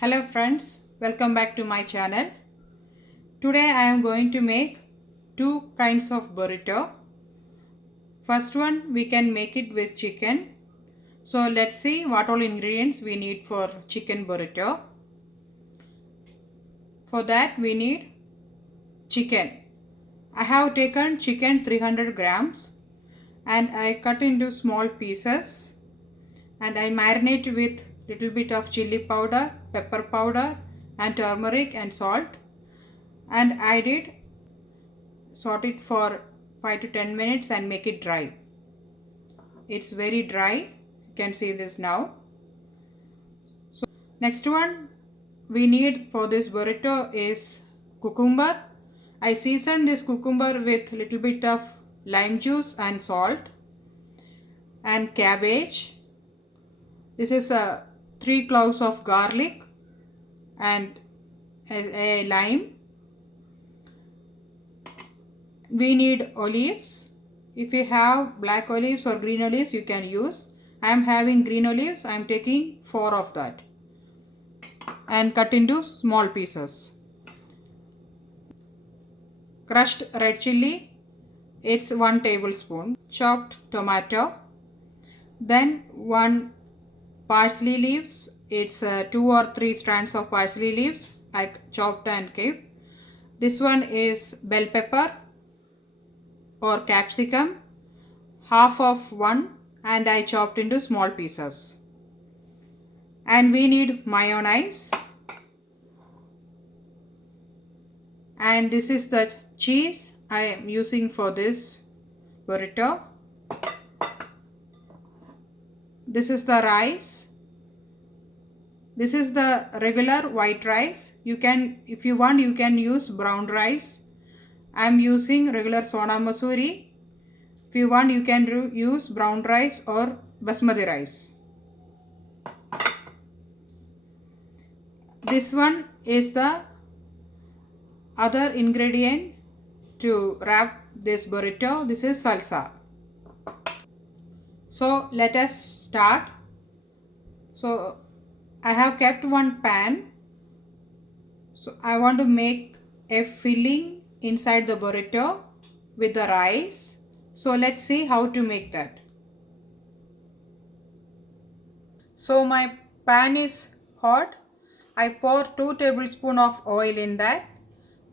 Hello friends, welcome back to my channel. Today I am going to make two kinds of burrito. First one we can make it with chicken. So let's see what all ingredients we need for chicken burrito. For that we need chicken. I have taken chicken 300 grams and I cut into small pieces and I marinate with little bit of chili powder, pepper powder and turmeric and salt, and I did saute it for 5 to 10 minutes and make it dry. It's very dry, you can see this now. So next one we need for this burrito is cucumber. I seasoned this cucumber with little bit of lime juice and salt, and cabbage. This is 3 cloves of garlic and a lime. We need olives. If you have black olives or green olives, you can use. I am having green olives. I am taking 4 of that and cut into small pieces. Crushed red chili, it's 1 tablespoon. Chopped tomato, then 1 parsley leaves, it's 2 or 3 strands of parsley leaves I chopped and kept. This one is bell pepper or capsicum, half of one, and I chopped into small pieces. And we need mayonnaise, and this is the cheese I am using for this burrito. This is the rice. This is the regular white rice. You can, if you want, you can use brown rice. I am using regular Sona Masuri. If you want, you can use brown rice or basmati rice. This one is the other ingredient to wrap this burrito. This is salsa. So let us start. So I have kept one pan. So I want to make a filling inside the burrito with the rice. So let's see how to make that. So my pan is hot. I pour 2 tablespoons of oil in that.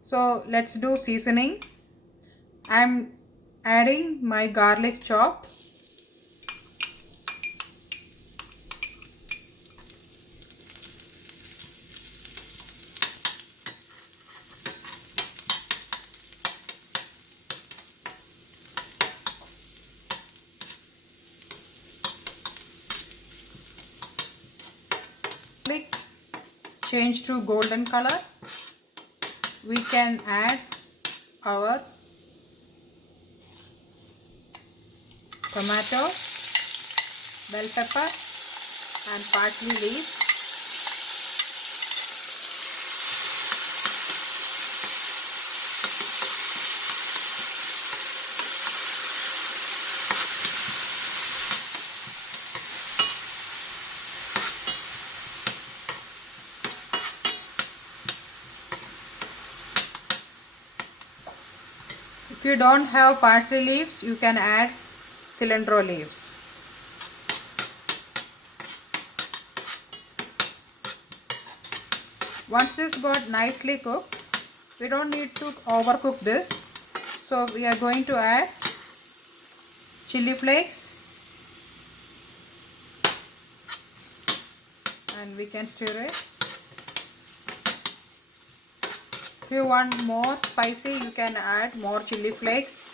So let's do seasoning. I am adding my garlic chop. Garlic change to golden color. We can add our tomato, bell pepper and parsley leaves. If you don't have parsley leaves, you can add cilantro leaves. Once this got nicely cooked, we don't need to overcook this. So we are going to add chili flakes and we can stir it. If you want more spicy, you can add more chili flakes.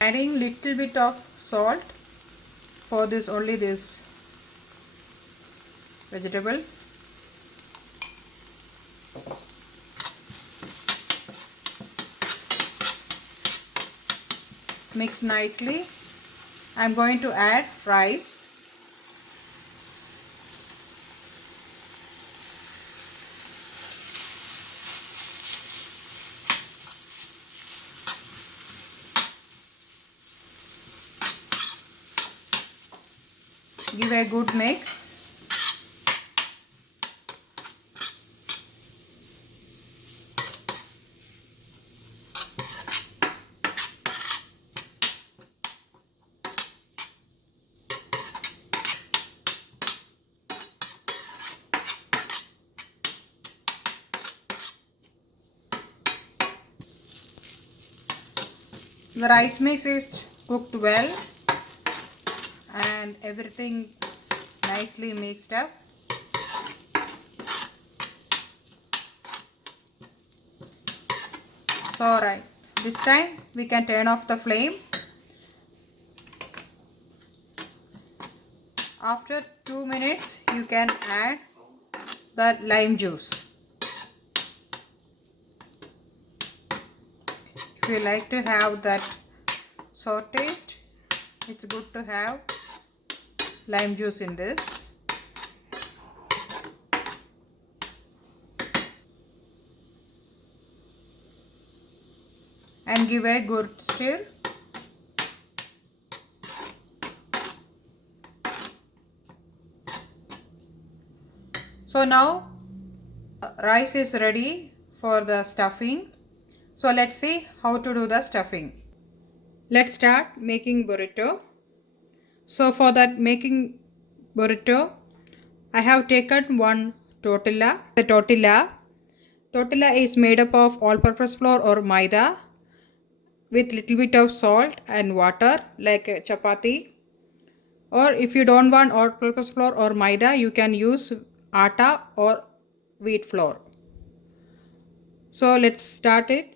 Adding little bit of salt for this, only this vegetables. Mix nicely. I am going to add rice. Give a good mix. The rice mix is cooked well and everything nicely mixed up. So right, this time we can turn off the flame. After 2 minutes you can add the lime juice. If you like to have that sour taste, it's good to have lime juice in this. And give a good stir. So now rice is ready for the stuffing. So let's see how to do the stuffing. Let's start making burrito. So for that making burrito, I have taken one tortilla. The tortilla is made up of all-purpose flour or maida with little bit of salt and water like a chapati. Or if you don't want all-purpose flour or maida, you can use atta or wheat flour. So let's start it.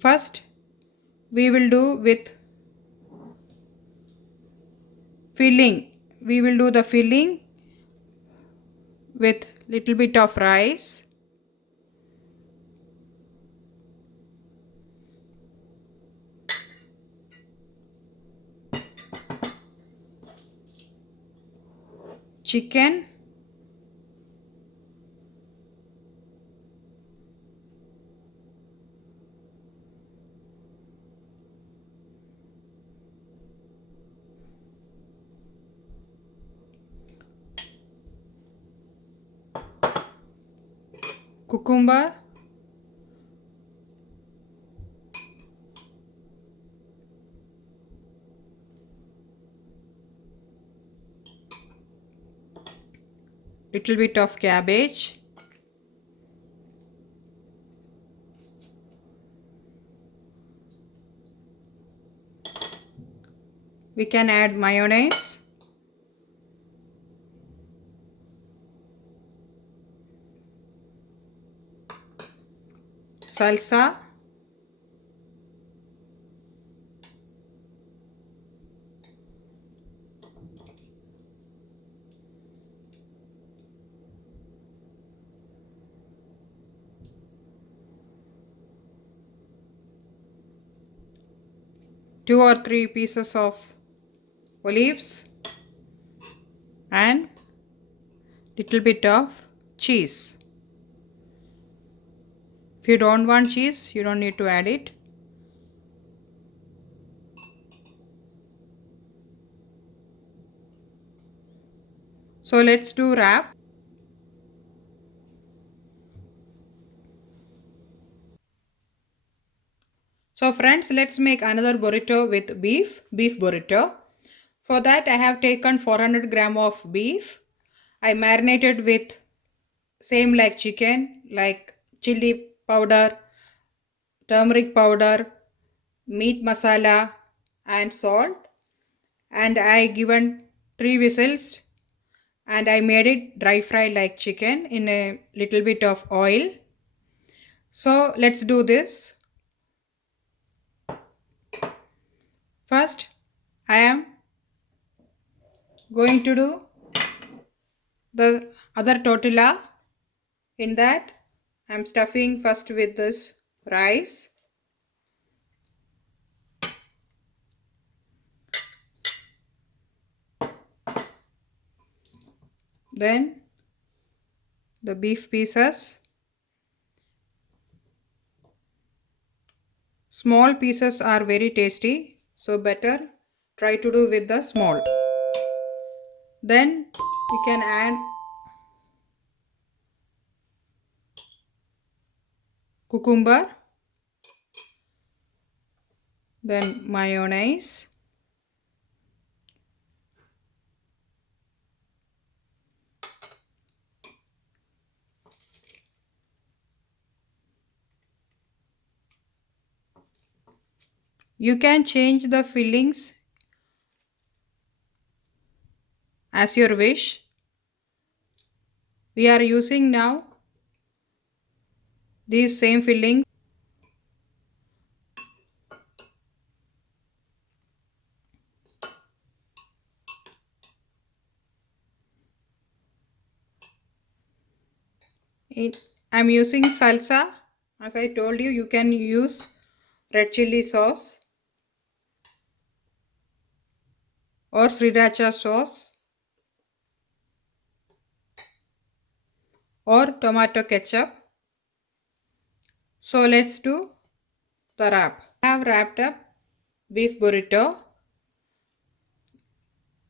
First, we will do with filling. We will do the filling with little bit of rice, chicken, cucumber, little bit of cabbage, we can add mayonnaise, salsa, two or three pieces of olives, and little bit of cheese. If you don't want cheese, you don't need to add it. So let's do wrap. So friends, let's make another burrito with beef burrito. For that I have taken 400 gram of beef. I marinated with same like chicken, like chili powder, turmeric powder, meat masala and salt, and I given 3 whistles and I made it dry fry like chicken in a little bit of oil. So let's do this. First I am going to do the other tortilla. In that I am stuffing first with this rice, then the beef pieces. Small pieces are very tasty, so better try to do with the small. Then you can add cucumber, then mayonnaise, You can change the fillings as your wish. We are using now these same fillings. I'm using salsa. As I told you, you can use red chili sauce or sriracha sauce or tomato ketchup. So let's do the wrap. I have wrapped up beef burrito.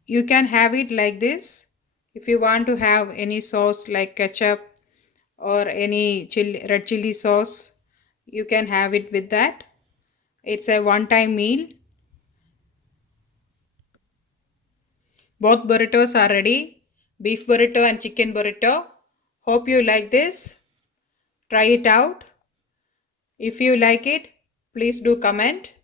You can have it like this. If you want to have any sauce like ketchup or any red chili sauce, you can have it with that. It's a one-time meal. Both burritos are ready. Beef burrito and chicken burrito. Hope you like this. Try it out. If you like it, please do comment.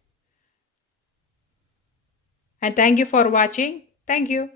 And thank you for watching. Thank you.